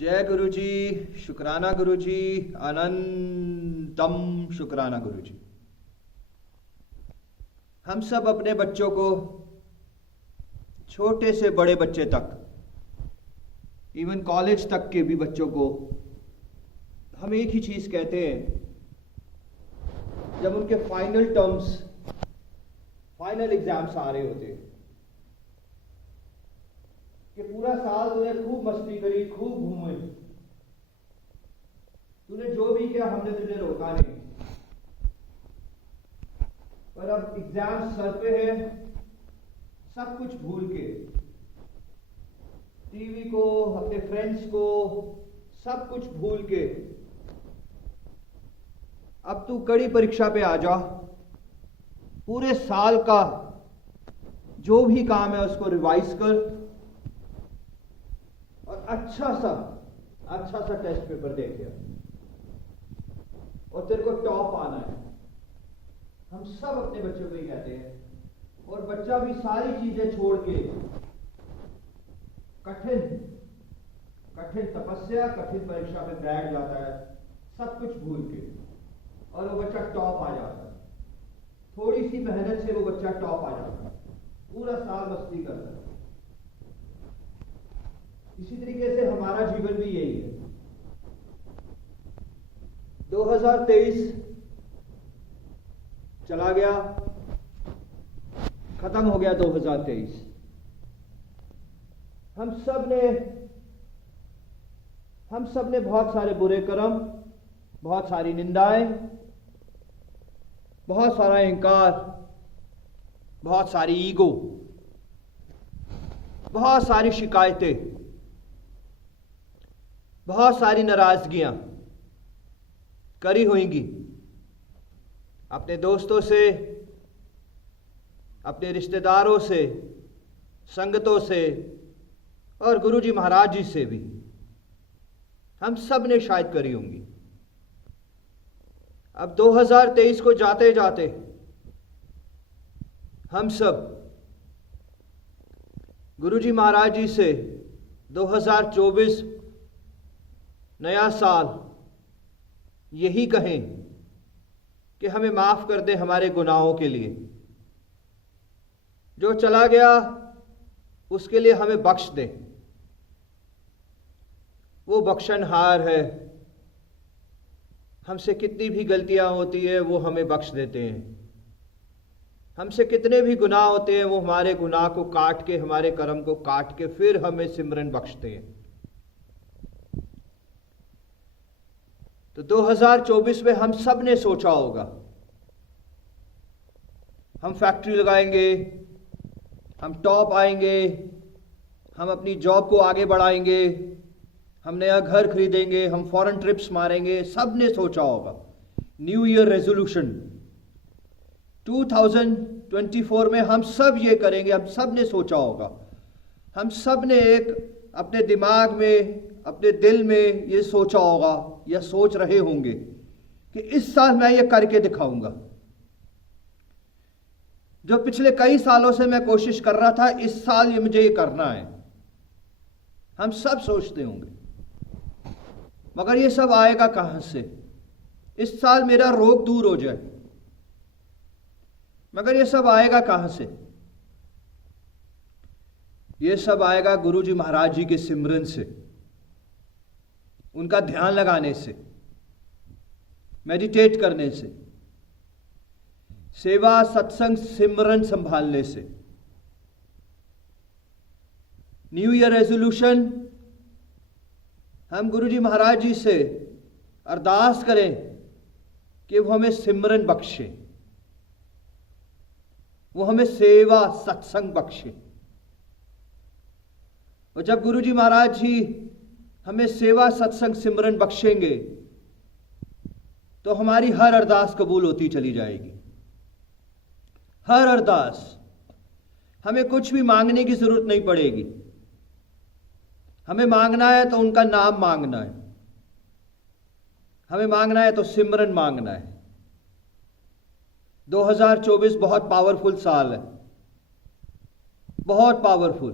जय गुरु जी, शुक्राना गुरु जी, अनंतम शुक्राना गुरु जी। हम सब अपने बच्चों को, छोटे से बड़े बच्चे तक, इवन कॉलेज तक के भी बच्चों को हम एक ही चीज कहते हैं जब उनके फाइनल टर्म्स, फाइनल एग्जाम्स आ रहे होते हैं कि पूरा साल तूने खूब मस्ती करी, खूब घूमे, तूने जो भी किया हमने तुझे रोका नहीं, पर अब एग्जाम सर पे है, सब कुछ भूल के, टीवी को, अपने फ्रेंड्स को, सब कुछ भूल के अब तू कड़ी परीक्षा पे आ जा। पूरे साल का जो भी काम है उसको रिवाइज कर और अच्छा सा टेस्ट पेपर दे के और तेरे को टॉप आना है। हम सब अपने बच्चों को ही कहते हैं, और बच्चा भी सारी चीजें छोड़ के कठिन तपस्या, कठिन परीक्षा पे बैठ जाता है, सब कुछ भूल के, और वो बच्चा टॉप आ जाता है। थोड़ी सी मेहनत से वो बच्चा टॉप आ जाता है, पूरा साल मस्ती करता है। इसी तरीके से हमारा जीवन भी यही है। 2023 चला गया, खत्म हो गया 2023। हम सब ने बहुत सारे बुरे कर्म, बहुत सारी निंदाएं, बहुत सारा अहंकार, बहुत सारी ईगो, बहुत सारी शिकायतें, बहुत सारी नाराजगियां करी होंगी अपने दोस्तों से, अपने रिश्तेदारों से, संगतों से और गुरुजी महाराज जी से भी हम सब ने शायद करी होंगी। अब 2023 को जाते जाते हम सब गुरुजी महाराज जी से 2024 नया साल यही कहें कि हमें माफ कर दे हमारे गुनाहों के लिए, जो चला गया उसके लिए हमें बख्श दे। वो बख्शनहार है, हमसे कितनी भी गलतियां होती है वो हमें बख्श देते हैं। हमसे कितने भी गुनाह होते हैं वो हमारे गुनाह को काट के, हमारे कर्म को काट के फिर हमें सिमरन बख्शते हैं। तो 2024 में हम सब ने सोचा होगा, हम फैक्ट्री लगाएंगे, हम टॉप आएंगे, हम अपनी जॉब को आगे बढ़ाएंगे, हम नया घर खरीदेंगे, हम फॉरेन ट्रिप्स मारेंगे। सब ने सोचा होगा। न्यू ईयर रेजोल्यूशन 2024 में हम सब ये करेंगे, हम सब ने सोचा होगा। हम सब ने एक अपने दिमाग में, अपने दिल में ये सोचा होगा या सोच रहे होंगे कि इस साल मैं ये करके दिखाऊंगा। जो पिछले कई सालों से मैं कोशिश कर रहा था, इस साल ये मुझे ये करना है। हम सब सोचते होंगे, मगर ये सब आएगा कहां से? इस साल मेरा रोग दूर हो जाए, मगर ये सब आएगा कहां से? ये सब आएगा गुरुजी महाराज जी के सिमरन से, उनका ध्यान लगाने से, मेडिटेट करने से, सेवा सत्संग सिमरन संभालने से। न्यू ईयर रेजोल्यूशन हम गुरुजी महाराज जी से अरदास करें कि वो हमें सिमरन बख्शे, वो हमें सेवा सत्संग बख्शे। और जब गुरुजी महाराज जी हमें सेवा सत्संग सिमरन बख्शेंगे तो हमारी हर अरदास कबूल होती चली जाएगी। हर अरदास, हमें कुछ भी मांगने की जरूरत नहीं पड़ेगी। हमें मांगना है तो उनका नाम मांगना है, हमें मांगना है तो सिमरन मांगना है। 2024 बहुत पावरफुल साल है, बहुत पावरफुल।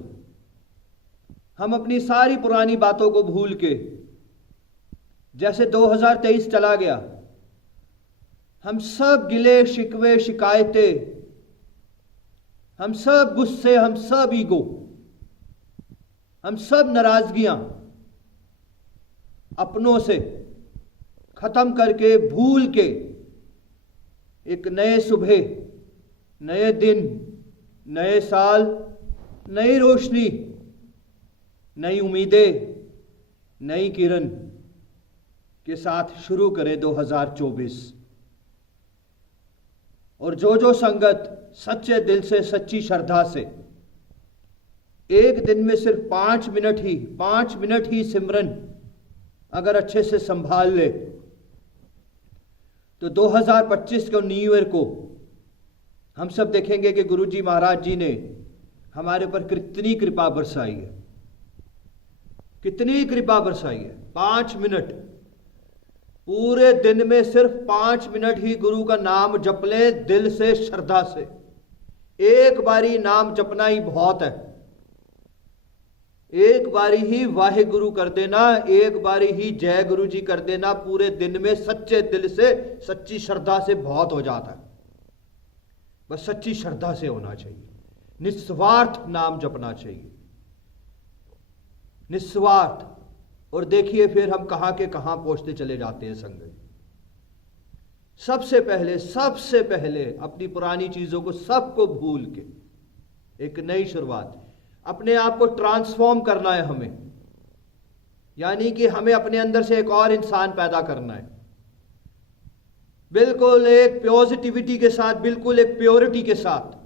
हम अपनी सारी पुरानी बातों को भूल के, जैसे 2023 चला गया, हम सब गिले शिकवे शिकायतें, हम सब गुस्से, हम सब ईगो, हम सब नाराजगियां अपनों से खत्म करके, भूल के, एक नए सुबह, नए दिन, नए साल, नई रोशनी, नई उम्मीदें, नई किरण के साथ शुरू करें 2024। और जो संगत सच्चे दिल से, सच्ची श्रद्धा से एक दिन में सिर्फ 5 मिनट ही सिमरन अगर अच्छे से संभाल ले, तो 2025 को, न्यू ईयर को, हम सब देखेंगे कि गुरुजी महाराज जी ने हमारे पर कितनी कृपा बरसाई है, कितनी कृपा बरसाई है। 5 मिनट, पूरे दिन में सिर्फ 5 मिनट ही गुरु का नाम जप ले, दिल से, श्रद्धा से। एक बारी नाम जपना ही बहुत है, एक बारी ही वाहे गुरु कर देना, एक बारी ही जय गुरु जी कर देना, पूरे दिन में सच्चे दिल से, सच्ची श्रद्धा से बहुत हो जाता है। बस सच्ची श्रद्धा से होना चाहिए, निस्वार्थ नाम जपना चाहिए, निस्वार्थ। और देखिए फिर हम कहां के कहां पहुंचते चले जाते हैं संगत। सबसे पहले अपनी पुरानी चीजों को, सबको भूल के एक नई शुरुआत, अपने आप को ट्रांसफॉर्म करना है हमें, यानी कि हमें अपने अंदर से एक और इंसान पैदा करना है, बिल्कुल एक पॉजिटिविटी के साथ, बिल्कुल एक प्योरिटी के साथ।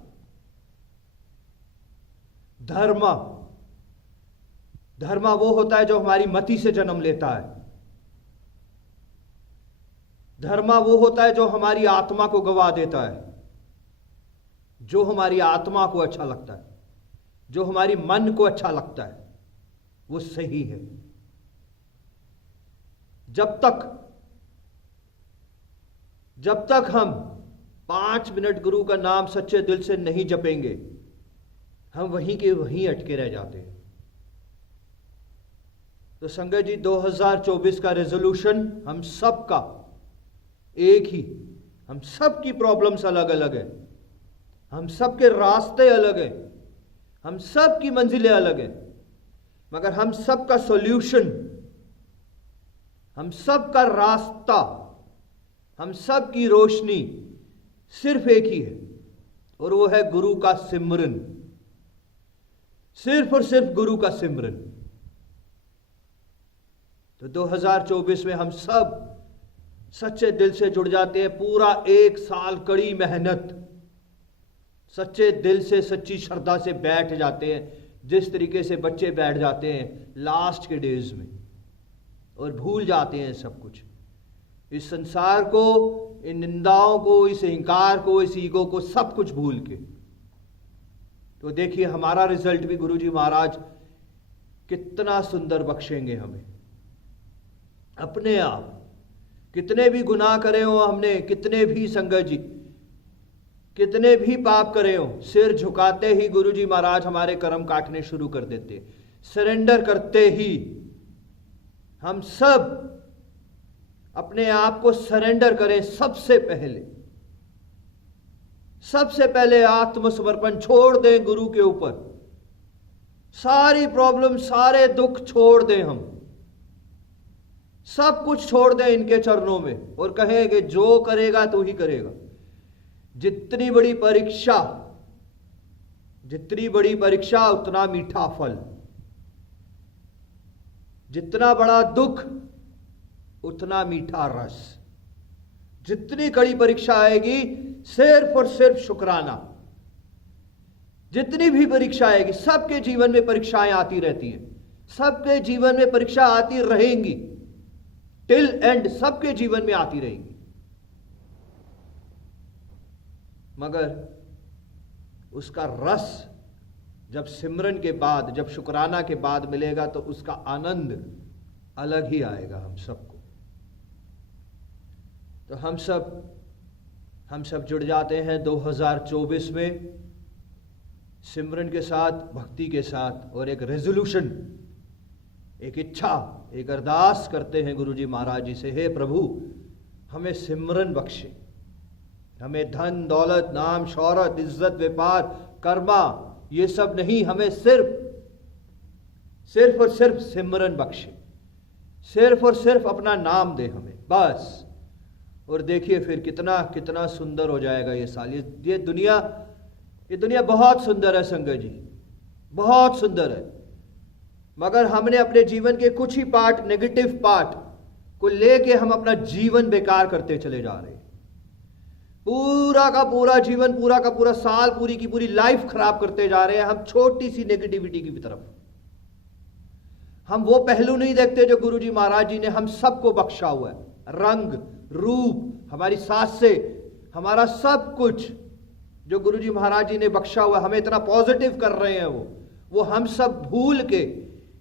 धर्मा वो होता है जो हमारी मति से जन्म लेता है। धर्मा वो होता है जो हमारी आत्मा को गवा देता है, जो हमारी आत्मा को अच्छा लगता है, जो हमारी मन को अच्छा लगता है, वो सही है। जब तक हम 5 मिनट गुरु का नाम सच्चे दिल से नहीं जपेंगे, हम वहीं के वहीं अटके रह जाते हैं। तो संगत जी, 2024 का रेजोल्यूशन हम सब का एक ही, हम सब की प्रॉब्लम्स अलग अलग है, हम सब के रास्ते अलग है, हम सब की मंजिलें अलग है, मगर हम सब का सॉल्यूशन, हम सब का रास्ता, हम सब की रोशनी सिर्फ एक ही है, और वो है गुरु का सिमरन। सिर्फ और सिर्फ गुरु का सिमरन। तो 2024 में हम सब सच्चे दिल से जुड़ जाते हैं। पूरा 1 साल कड़ी मेहनत, सच्चे दिल से, सच्ची श्रद्धा से बैठ जाते हैं, जिस तरीके से बच्चे बैठ जाते हैं लास्ट के डेज में, और भूल जाते हैं सब कुछ, इस संसार को, इन निंदाओं को, इस अहंकार को, इस ईगो को, सब कुछ भूल के। तो देखिए हमारा रिजल्ट भी गुरुजी महाराज कितना सुंदर बख्शेंगे हमें। अपने आप कितने भी गुनाह करे हो हमने, कितने भी संगत जी, कितने भी पाप करे हो, सिर झुकाते ही गुरुजी महाराज हमारे कर्म काटने शुरू कर देते। सरेंडर करते ही हम सब अपने आप को सरेंडर करें। सबसे पहले आत्मसमर्पण छोड़ दें गुरु के ऊपर। सारी प्रॉब्लम, सारे दुख छोड़ दें, हम सब कुछ छोड़ दें इनके चरणों में, और कहेंगे जो करेगा तू ही करेगा। जितनी बड़ी परीक्षा उतना मीठा फल, जितना बड़ा दुख उतना मीठा रस। जितनी कड़ी परीक्षा आएगी, सिर्फ और सिर्फ शुक्राना। जितनी भी परीक्षा आएगी, सबके जीवन में परीक्षाएं आती रहती हैं, सबके जीवन में परीक्षा आती रहेंगी, टिल एंड सबके जीवन में आती रहेंगी। मगर उसका रस जब सिमरन के बाद, जब शुक्राना के बाद मिलेगा, तो उसका आनंद अलग ही आएगा हम सबको। तो हम सब जुड़ जाते हैं 2024 में सिमरन के साथ, भक्ति के साथ, और एक रेजोल्यूशन एक इच्छा, एक अरदास करते हैं गुरु जी महाराज जी से, हे प्रभु हमें सिमरन बख्शे, हमें धन दौलत नाम शौहरत इज्जत व्यापार कर्मा ये सब नहीं, हमें सिर्फ और सिर्फ सिमरन बख्शे, सिर्फ और सिर्फ अपना नाम दे हमें बस। और देखिए फिर कितना कितना सुंदर हो जाएगा ये साल। ये दुनिया बहुत सुंदर है संगत जी, बहुत सुंदर है, मगर हमने अपने जीवन के कुछ ही पार्ट, नेगेटिव पार्ट को लेके हम अपना जीवन बेकार करते चले जा रहे हैं। पूरा का पूरा जीवन, पूरा का पूरा साल, पूरी की पूरी लाइफ खराब करते जा रहे हैं हम छोटी सी नेगेटिविटी की तरफ। हम वो पहलू नहीं देखते जो गुरु जी महाराज जी ने हम सबको बख्शा हुआ है, रंग रूप, हमारी सांस से हमारा सब कुछ जो गुरु जी महाराज जी ने बख्शा हुआ, हमें इतना पॉजिटिव कर रहे हैं वो हम सब भूल के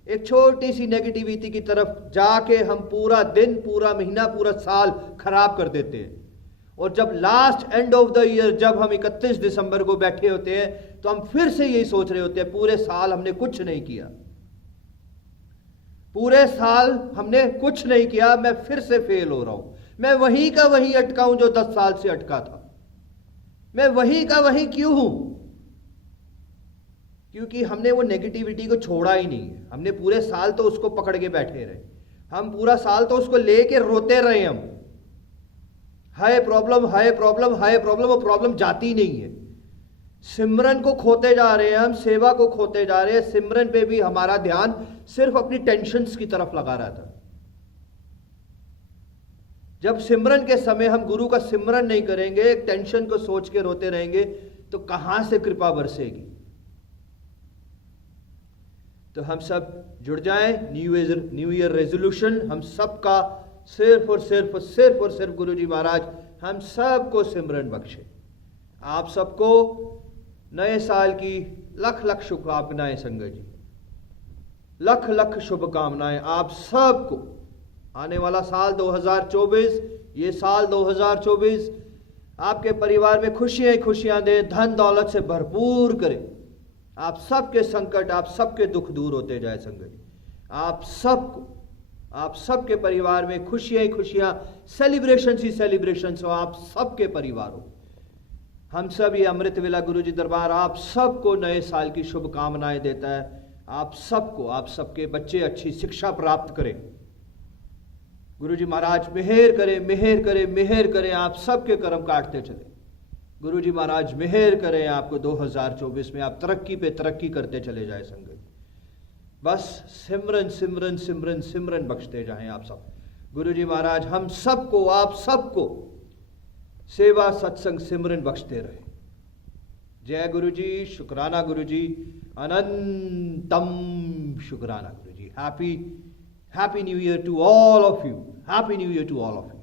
एक छोटी सी नेगेटिविटी की तरफ जाके हम पूरा दिन, पूरा महीना, पूरा साल खराब कर देते हैं। और जब last end of the year, जब हम 31 दिसंबर को बैठे होते हैं, तो हम फिर से यही सोच रहे होते हैं पूरे साल हमने कुछ नहीं किया, पूरे साल हमने कुछ नहीं किया, मैं फिर से फेल हो रहा हूं, मैं वहीं का वहीं अटका हूं जो 10 साल से अटका था, मैं वहीं का वहीं क्यों हूं? क्योंकि हमने वो नेगेटिविटी को छोड़ा ही नहीं है। हमने पूरे साल तो उसको पकड़ के बैठे रहे, हम पूरा साल तो उसको लेके रोते रहे, हम हाय problem hi problem hi problem, वो प्रॉब्लम जाती नहीं है। सिमरन को खोते जा रहे हैं हम, सेवा को खोते जा रहे हैं, सिमरन पे भी हमारा ध्यान सिर्फ अपनी टेंशन्स की तरफ लगा रहा था। जब सिमरन के समय हम गुरु का सिमरन नहीं करेंगे, एक टेंशन को सोच के रोते रहेंगे, तो कहां से कृपा बरसेगी? तो हम सब जुड़ जाएं, न्यू ईयर रेजोल्यूशन हम सबका सिर्फ और सिर्फ गुरु जी महाराज हम सबको सिमरन बख्शे। आप सबको नए साल की लख लख शुभकामनाएं संगत जी, लख लख शुभकामनाएं आप सबको। आने वाला साल 2024, ये साल 2024 आपके परिवार में खुशियां खुशियां दे, धन दौलत से भरपूर करे, आप सबके संकट, आप सबके दुख दूर होते जाए संगत जी। आप सबके परिवार में खुशियां खुशियां, सेलिब्रेशन ही सेलिब्रेशन हो आप सबके परिवारों। हम सब ये अमृत वेला गुरु जी दरबार आप सबको नए साल की शुभकामनाएं देता है। आप सबको, आप सबके बच्चे अच्छी शिक्षा प्राप्त करें, गुरु जी महाराज मेहर करे मेहर करे मेहर करें, आप सबके कर्म काटते चले। गुरु जी महाराज मेहर करें आपको, 2024 में आप तरक्की पे तरक्की करते चले जाए संगत। बस सिमरन सिमरन सिमरन सिमरन बख्शते जाएं आप सब। गुरु जी महाराज हम सबको, आप सबको सेवा सत्संग सिमरन बख्शते रहे। जय गुरु जी, शुक्राना गुरु जी, अनंतम शुक्राना Guru ji. Happy new year to all of you, happy new year to all of you.